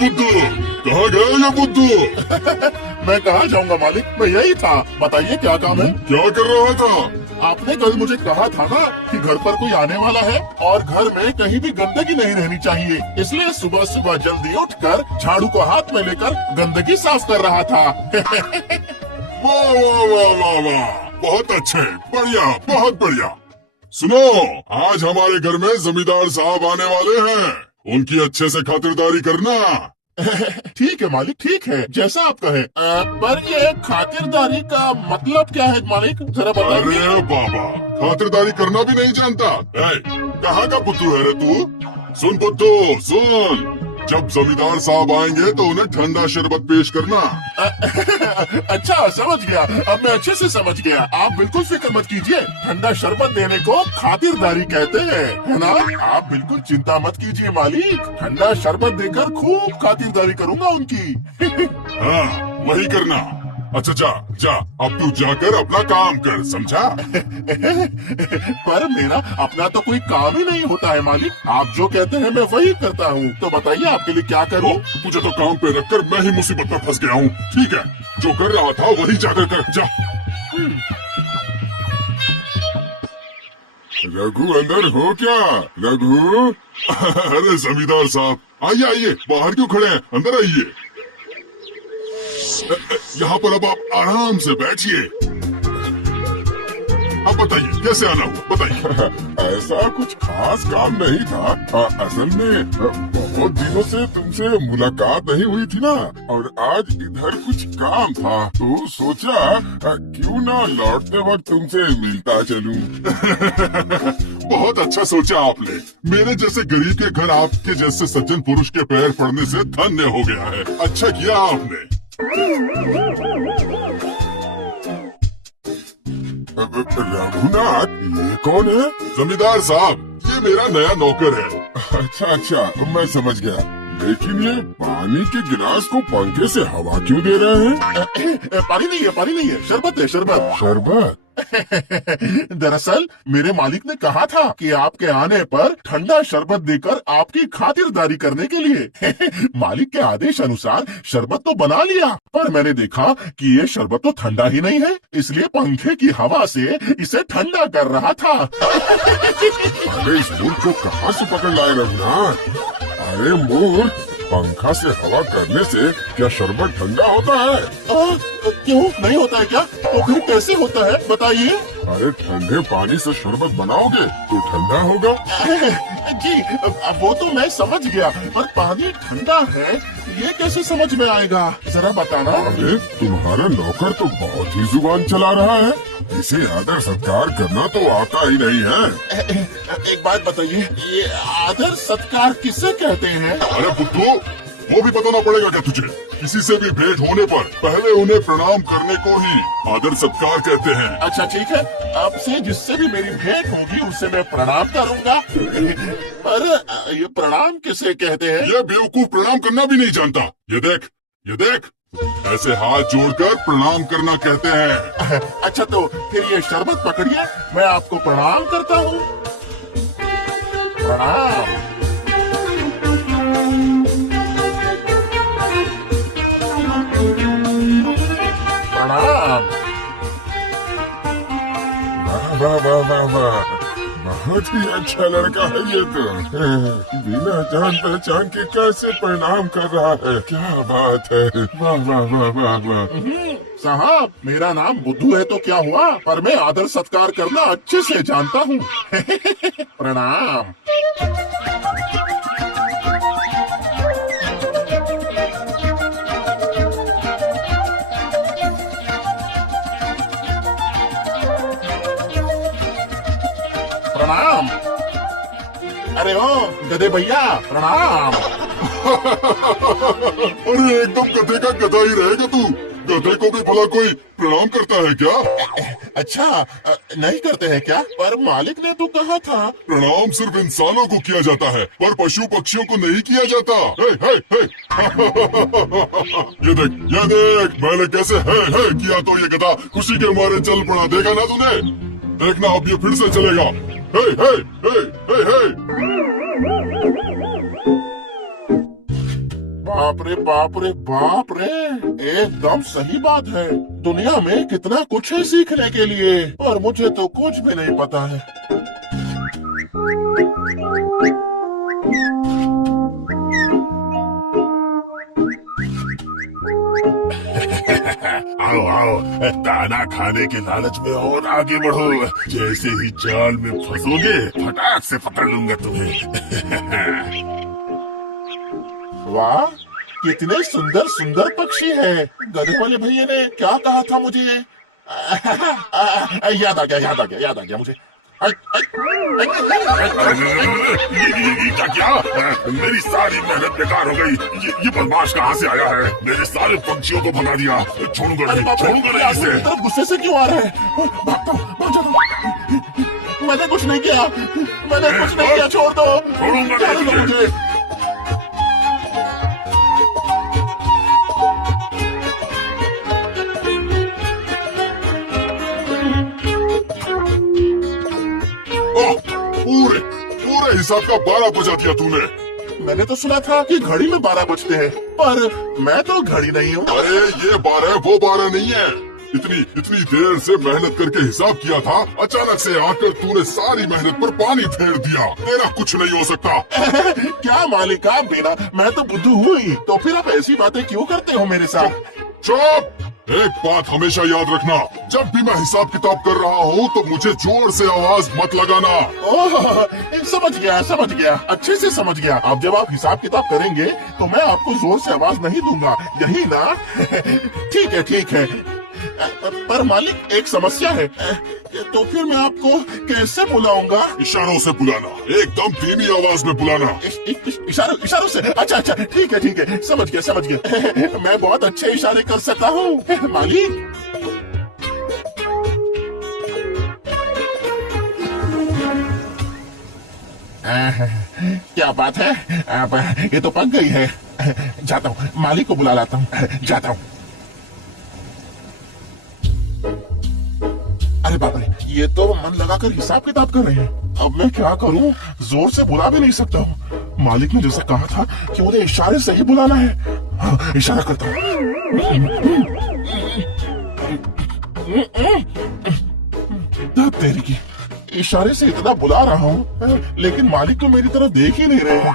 बुद्धू, कहाँ गया ये बुद्धू? मैं कहाँ जाऊंगा मालिक, मैं यही था। बताइए क्या काम है? क्या कर रहा था? आपने कल मुझे कहा था ना कि घर पर कोई आने वाला है और घर में कहीं भी गंदगी नहीं रहनी चाहिए, इसलिए सुबह सुबह जल्दी उठकर झाड़ू को हाथ में लेकर गंदगी साफ कर रहा था। वाह वाह वाह वाह वाह, बहुत अच्छे, बढ़िया, बहुत बढ़िया। सुनो, आज हमारे घर में जमींदार साहब आने वाले हैं, उनकी अच्छे से खातिरदारी करना। ठीक है मालिक, ठीक है, जैसा आप कहे। पर ये खातिरदारी का मतलब क्या है मालिक, जरा बताइए। अरे बाबा, खातिरदारी करना भी नहीं जानता? कहाँ का पुत्रू है रे तू? सुन पुत्रू सुन, जब जमींदार साहब आएंगे तो उन्हें ठंडा शरबत पेश करना। अच्छा, समझ गया, अब मैं अच्छे से समझ गया। आप बिल्कुल फिक्र मत कीजिए, ठंडा शरबत देने को खातिरदारी कहते हैं, है ना? आप बिल्कुल चिंता मत कीजिए मालिक, ठंडा शरबत देकर खूब खातिरदारी करूंगा उनकी। हाँ, वही करना। अच्छा जा जा, अब तू जाकर अपना काम कर, समझा? पर मेरा अपना तो कोई काम ही नहीं होता है मालिक, आप जो कहते हैं मैं वही करता हूँ। तो बताइए आपके लिए क्या करूँ? तुझे तो काम पे रखकर मैं ही मुसीबत में फंस गया हूँ। ठीक है, जो कर रहा था वही जाकर कर, जा। रघु अंदर हो क्या? रघु? अरे जमींदार साहब, आइए आइए, बाहर क्यों खड़े हैं, अंदर आइए। यहाँ पर अब आप आराम से बैठिए। अब बताइए कैसे आना हुआ, बताइए। ऐसा कुछ खास काम नहीं था। असल में बहुत दिनों से तुमसे मुलाकात नहीं हुई थी ना, और आज इधर कुछ काम था तो सोचा क्यों ना लौटते वक्त तुमसे मिलता चलूं। बहुत अच्छा सोचा आपने। मेरे जैसे गरीब के घर आपके जैसे सज्जन पुरुष के पैर पड़ने से धन्य हो गया है। अच्छा किया आपने। रघुनाथ, ये कौन है? जमींदार साहब, ये मेरा नया नौकर है। अच्छा अच्छा, मैं समझ गया। लेकिन ये पानी के गिलास को पंखे से हवा क्यों दे रहे हैं? पानी नहीं है, पानी नहीं है, शरबत है, शरबत। शरबत? दरअसल मेरे मालिक ने कहा था कि आपके आने पर ठंडा शरबत देकर आपकी खातिरदारी करने के लिए। मालिक के आदेश अनुसार शरबत तो बना लिया, पर मैंने देखा कि ये शरबत तो ठंडा ही नहीं है, इसलिए पंखे की हवा से इसे ठंडा कर रहा था। अरे इस मूर्ख को कहाँ से पकड़ लाए रघुनाथ? अरे मूर्ख, पंखा से हवा करने से क्या शरबत ठंडा होता है? क्यों नहीं होता है क्या? तो फिर कैसे होता है बताइए? अरे ठंडे पानी से शरबत बनाओगे तो ठंडा होगा। जी वो तो मैं समझ गया, पर पानी ठंडा है ये कैसे समझ में आएगा, जरा बताना। अरे तुम्हारा नौकर तो बहुत ही जुबान चला रहा है, इसे आदर सत्कार करना तो आता ही नहीं है। एक बात बताइए, ये आदर सत्कार किसे कहते हैं? अरे पुत्रो, वो भी बताना पड़ेगा क्या तुझे? किसी से भी भेंट होने पर पहले उन्हें प्रणाम करने को ही आदर सत्कार कहते हैं। अच्छा ठीक है, अब से जिससे भी मेरी भेंट होगी उससे मैं प्रणाम करूंगा। पर ये प्रणाम किसे कहते हैं? ये बेवकूफ प्रणाम करना भी नहीं जानता। ये देख, ये देख, ऐसे हाथ जोड़कर प्रणाम करना कहते हैं। अच्छा तो फिर ये शरबत पकड़िए, मैं आपको प्रणाम करता हूँ। प्रणाम। प्रणाम। वाह वाह वाह वाह, बहुत ही अच्छा लड़का है ये तो। बिना जान पहचान के कैसे प्रणाम कर रहा है, क्या बात है। वाह वाह वाह वाह वाह। साहब, मेरा नाम बुद्धू है तो क्या हुआ, पर मैं आदर सत्कार करना अच्छे से जानता हूँ। प्रणाम। प्रणाम। अरे ओ गधे भैया, प्रणाम। अरे एकदम गधे का गधा ही रहेगा तू। गधे को भी भला कोई प्रणाम करता है क्या? अच्छा, नहीं करते हैं क्या? पर मालिक ने तो कहा था। प्रणाम सिर्फ इंसानों को किया जाता है, पर पशु पक्षियों को नहीं किया जाता। हे हे हे। ये देख मैंने कैसे है किया तो ये गधा खुशी के मारे चल पड़ा। देखा ना तूने? देखना अब ये फिर से चलेगा। हे हे हे हे हे। बाप रे बाप रे बाप रे, एकदम सही बात है। दुनिया में कितना कुछ है सीखने के लिए, पर मुझे तो कुछ भी नहीं पता है। आओ आओ, दाना खाने के लालच में और आगे बढ़ो। जैसे ही जाल में फंसोगे फटाक से पकड़ लूंगा तुम्हें। वाह, कितने सुंदर सुंदर पक्षी हैं। गधे वाले भैया ने क्या कहा था मुझे? याद आ गया मुझे। ये क्या? मेरी सारी मेहनत बेकार हो गई। ये बदमाश कहाँ से आया है? मेरे सारे पंछियों को भगा दिया। छोड़ूंगा नहीं इसे। तरफ गुस्से से क्यों आ रहा है? भाग जाओ। मैंने कुछ नहीं किया, छोड़ दो। छोड़ूंगा नहीं तुझे। मुझे। पूरे हिसाब का 12 बजा दिया तूने। मैंने तो सुना था कि घड़ी में 12 बजते हैं, पर मैं तो घड़ी नहीं हूँ। अरे ये 12 वो 12 नहीं है। इतनी देर से मेहनत करके हिसाब किया था, अचानक से आकर तूने सारी मेहनत पर पानी फेर दिया। तेरा कुछ नहीं हो सकता। क्या मालिक, आप बिना, मैं तो बुद्धू हूँ ही, तो फिर आप ऐसी बातें क्यों करते हो मेरे साथ? चुप! एक बात हमेशा याद रखना, जब भी मैं हिसाब किताब कर रहा हूँ तो मुझे जोर से आवाज मत लगाना। ओह, समझ गया, अच्छे से समझ गया। अब जब आप हिसाब किताब करेंगे तो मैं आपको जोर से आवाज नहीं दूंगा, यही ना? ठीक है। पर मालिक, एक समस्या है। तो फिर मैं आपको कैसे बुलाऊंगा? इशारों से बुलाना, एकदम धीमी आवाज में बुलाना। इशारों से? अच्छा, ठीक है, समझ गया। मैं बहुत अच्छे इशारे कर सकता हूँ मालिक। क्या बात है, अब ये तो पक गई है। जाता हूँ, मालिक को बुला लाता हूँ। जाता हूँ। अरे बाप रे, ये तो मन लगाकर हिसाब किताब कर रहे हैं। अब मैं क्या करूं? जोर से बुला भी नहीं सकता हूँ। मालिक ने जैसे कहा था कि मुझे इशारे से ही बुलाना है। हाँ, इशारा करता हूँ। तेरी की, इशारे से इतना बुला रहा हूँ, लेकिन मालिक तो मेरी तरफ देख ही नहीं रहे हैं।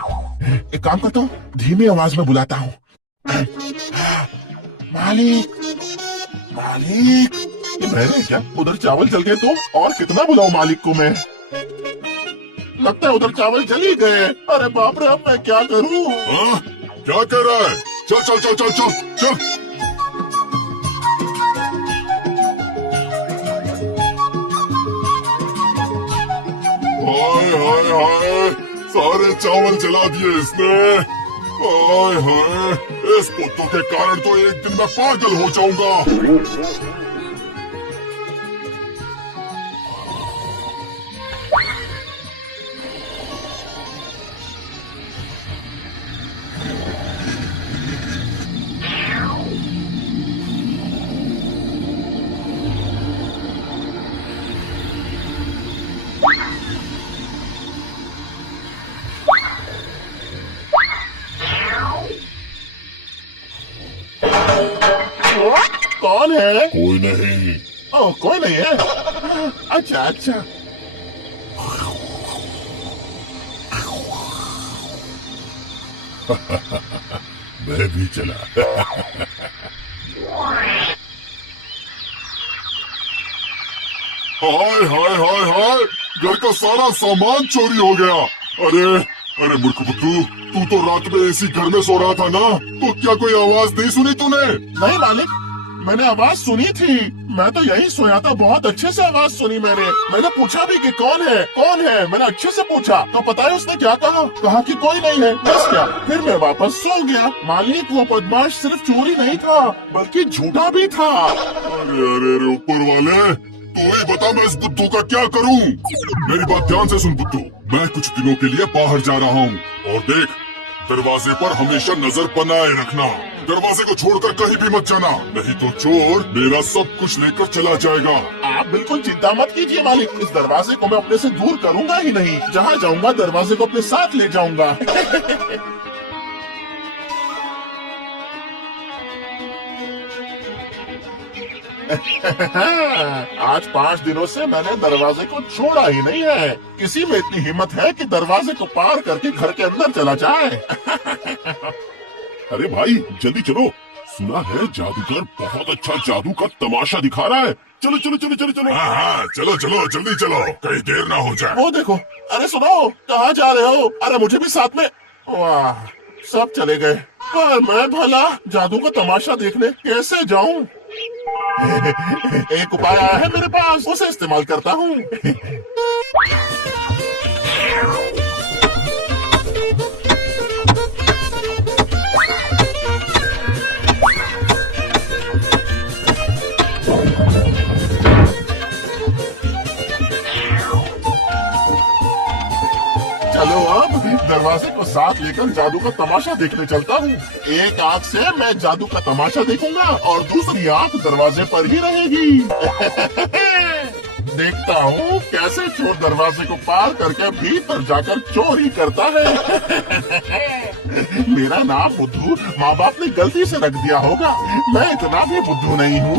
एक काम करता हूँ, धीमी आवाज में बुलाता हूँ। मालिक, मैंने क्या, उधर चावल जल गए तो और कितना बुलाऊं मालिक को मैं? लगता है उधर चावल जल ही गए। अरे बाप रे, अब मैं क्या करूं? हाँ? क्या कर रहा है? चल। हाय, सारे चावल जला दिए इसने। हाय, इस पुत्तों के कारण तो एक दिन मैं पागल हो जाऊंगा। कौन है? कोई नहीं। ओह, कोई नहीं है। अच्छा। मैं भी चला। हाय, घर का सारा सामान चोरी हो गया। अरे मूर्ख पुत्तू, तू तो रात में इसी घर में सो रहा था ना, तो क्या कोई आवाज नहीं सुनी तूने? नहीं मालिक, मैंने आवाज सुनी थी। मैं तो यही सोया था, बहुत अच्छे से आवाज सुनी मैंने पूछा भी कि कौन है। मैंने अच्छे से पूछा तो पता है उसने क्या कहा कि कोई नहीं है। बस क्या, फिर मैं वापस सो गया। मालिक, वो बदमाश सिर्फ चोरी नहीं था बल्कि झूठा भी था। अरे ऊपर वाले, तू ही बता मैं इस बुद्धू का क्या करूं? मेरी बात ध्यान से सुन बुद्धू, मैं कुछ दिनों के लिए बाहर जा रहा हूँ, और देख, दरवाजे पर हमेशा नजर बनाए रखना। दरवाजे को छोड़कर कहीं भी मत जाना, नहीं तो चोर मेरा सब कुछ लेकर चला जाएगा। आप बिल्कुल चिंता मत कीजिए मालिक, इस दरवाजे को मैं अपने से दूर करूंगा ही नहीं। जहाँ जाऊंगा दरवाजे को अपने साथ ले जाऊंगा। आज 5 दिनों से मैंने दरवाजे को छोड़ा ही नहीं है। किसी में इतनी हिम्मत है कि दरवाजे को पार करके घर के अंदर चला जाए। अरे भाई जल्दी चलो, सुना है जादूगर बहुत अच्छा जादू का तमाशा दिखा रहा है। चलो चलो चलो चलो चलो। हाँ हाँ, चलो चलो जल्दी चलो, कहीं देर ना हो जाए। वो देखो, अरे सुनो, कहाँ जा रहे हो? अरे मुझे भी साथ में। वाह, सब चले गए, पर मैं भला जादू का तमाशा देखने कैसे जाऊं? एक उपाय आया है मेरे पास, उसे इस्तेमाल करता हूँ। चलो अब दरवाजे को साथ लेकर जादू का तमाशा देखने चलता हूँ। एक आंख से मैं जादू का तमाशा देखूंगा और दूसरी आंख दरवाजे पर ही रहेगी। देखता हूँ कैसे चोर दरवाजे को पार करके भीतर जाकर चोरी करता है। मेरा नाम बुद्धू माँ बाप ने गलती से रख दिया होगा, मैं इतना भी बुद्धू नहीं हूँ।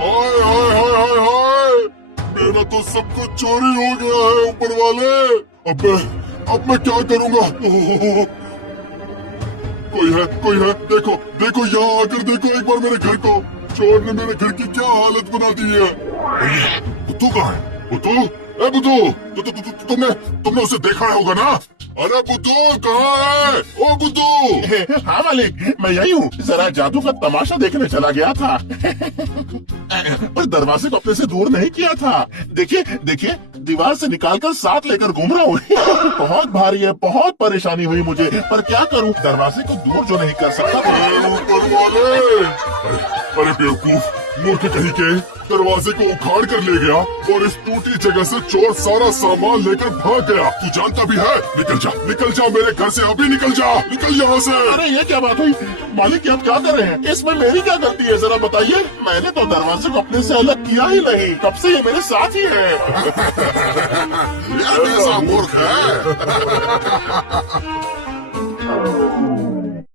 हाय हाय हाय हाय हाय, मेरा तो सब कुछ चोरी हो गया है ऊपर वाले। अब मैं क्या करूंगा? कोई है, देखो देखो, यहाँ आकर देखो एक बार मेरे घर को। चोर ने मेरे घर की क्या हालत बना दी है। बुद्धू कहाँ है? बुद्धू, ए बुद्धू, तुमने उसे देखा होगा ना? अरे बुद्धू कहाँ है? ओ बुद्धू। हाँ मालिक, मैं यही हूँ, जरा जादू का तमाशा देखने चला गया था। पर दरवाजे को अपने से दूर नहीं किया था। देखिए देखिए, दीवार से निकालकर साथ लेकर घूम रहा हूँ। बहुत भारी है, बहुत परेशानी हुई मुझे, पर क्या करूँ, दरवाजे को दूर जो नहीं कर सकता। ऊपर वाले, अरे बेवकूफ मूर्ख कहीं के, दरवाजे को उखाड़ कर ले गया और इस टूटी जगह से चोर सारा सामान लेकर भाग गया। तू जानता भी है? निकल जा मेरे घर से, अभी निकल जा, निकल यहाँ से। अरे ये क्या बात हुई मालिक, आप क्या कर रहे हैं? इसमें मेरी क्या गलती है, जरा बताइए। मैंने तो दरवाजे को अपने से अलग किया ही नहीं, कब से ये मेरे साथ ही है। यार ऐसा मूर्ख है।